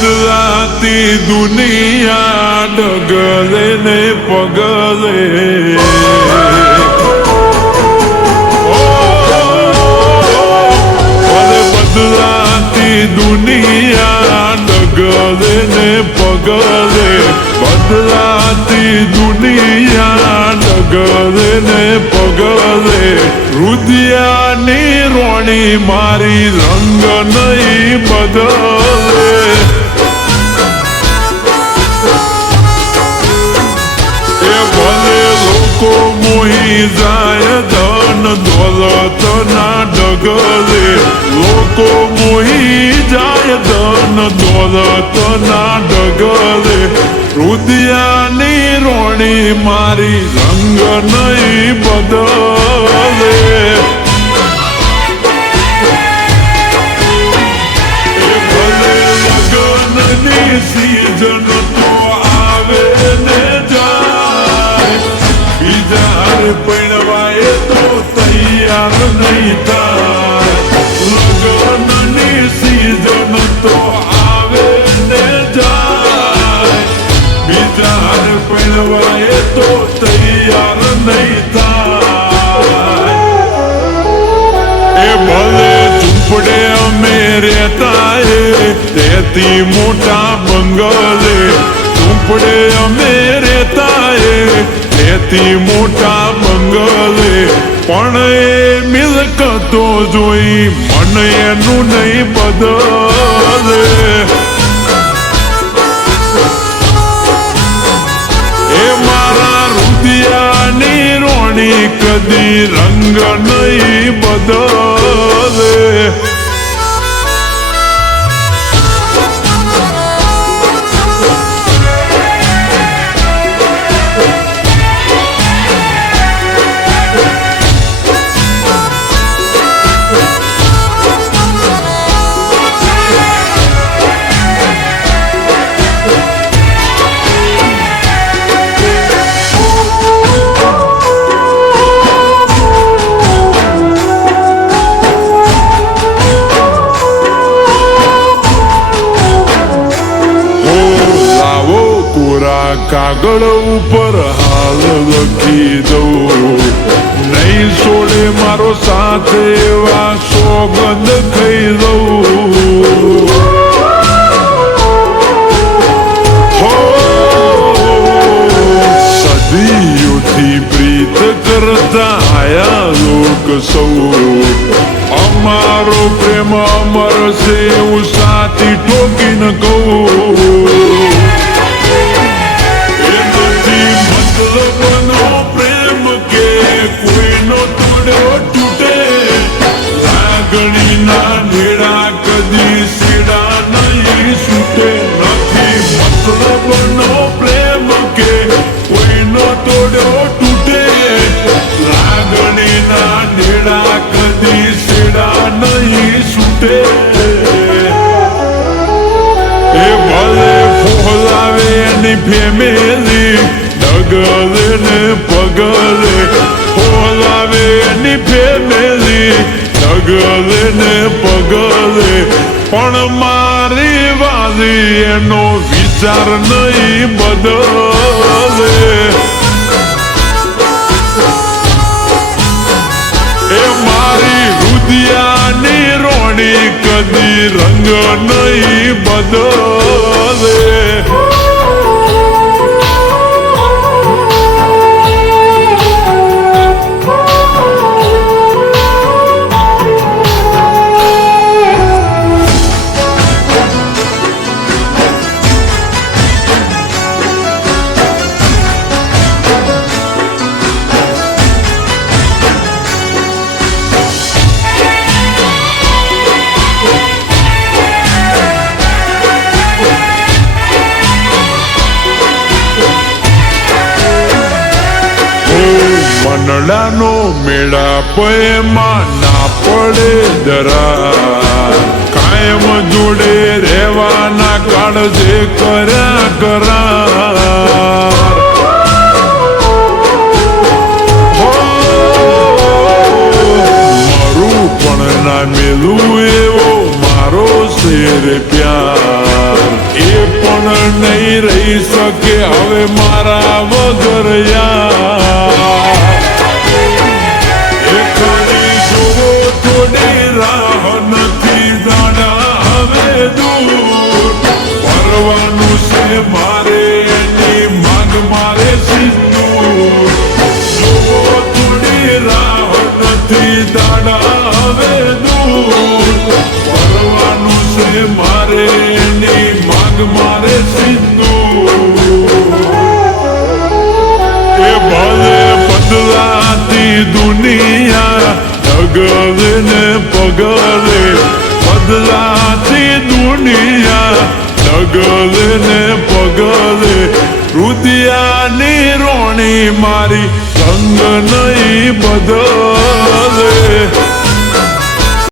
બદલાતી દુનિયા ડગલે ને પગલે બદલાતી દુનિયા ડગલે ને પગલે બદલાતી દુનિયા ડગલે ને પગલે રુદિયાની રોણી મારી રંગ નહીં બદલે એ ભલે લોકો મોહી જાય ધન દોલત ના ડગલે લોકો મોહી જાય ધન દોલત ના ડગલે રુદિયાની રોણી મારી રંગ નહીં બદલે સીઝન તો આવે ને જાય બીજા પૈણવાય તો તૈયાર નહીં થાય લગ્નની સીઝન તો આવે ને જાય બીજા પૈણવાય તો તૈયાર નહીં થાય એ ભલે ઝૂંપડે અમે રહેતા તેથી મોટા બંગલે ઝૂંપડે અમે રહેતા તેથી મોટા બંગલે પણ એ મિલકતો જોઈ મન એનું નહીં બદલે એ મારા રુદિયાની રોણી કદી રંગ નહીં બદલે કાગળ ઉપર હાલ લખી દઉં નહીં છોડે મારો સાથે એવા સોગંદ ખાઈ દઉં સદીઓથી પ્રીત કરતા આયા લોક સૌ અમારો પ્રેમ અમર છે એવું સાથી ઠોકીને કહું મતલબનો પ્રેમ કે કોઈનો તોડ્યો તૂટે લાગણીના નેડા કદી સીડા નહીં છૂટે નથી મતલબનો પ્રેમ કે કોઈનો તોડ્યો તૂટે લાગણીના નેડા કદી સીડા નહીં છૂટે એ ભલે ફોલાવે એની ફેમિલી ડગલે ને પગલે ફોલાવે એની ફેમિલી ડગલે ને પગલે પણ મારી વાલી એનો વિચાર નહીં બદલે એ મારી રુદિયાની રોણી કદી રંગ નહીં બદલે મનડાનો મેળાપ એમાં ના પડે દરા કાયમ જોડે રહેવાના કાળજે કર્યા કરાર મારું પણ ના મેલું એવો મારો શેર પ્યાર નથી દાડા હવે દૂર પરવાનું છે મારે ની માગ મારે સિંદૂર એ ભલે બદલાતી દુનિયા ડગલે ને પગલે બદલાતી દુનિયા ડગલે ને પગલે રુદિયાની રોણી મારી સંગ નહીં બદલે